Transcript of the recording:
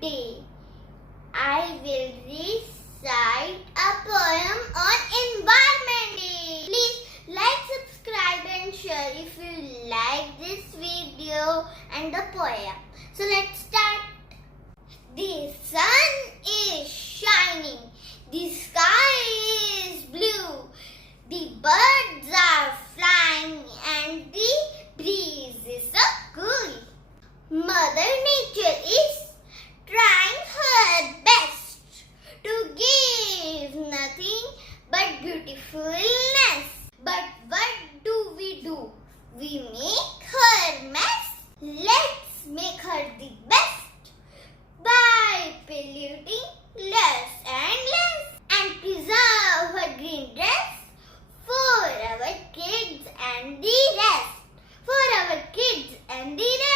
Today, I will recite a poem on Environment Day. Please like, subscribe and share if you like this video and the poem. So let's start. The sun is shining. The sky is blue. The birds are flying and the breeze is so cool. Mother Nature is trying her best to give nothing but beautifulness. But what do? We make her mess. Let's make her the best by polluting less and less and preserve her green dress for our kids and the rest. For our kids and the rest.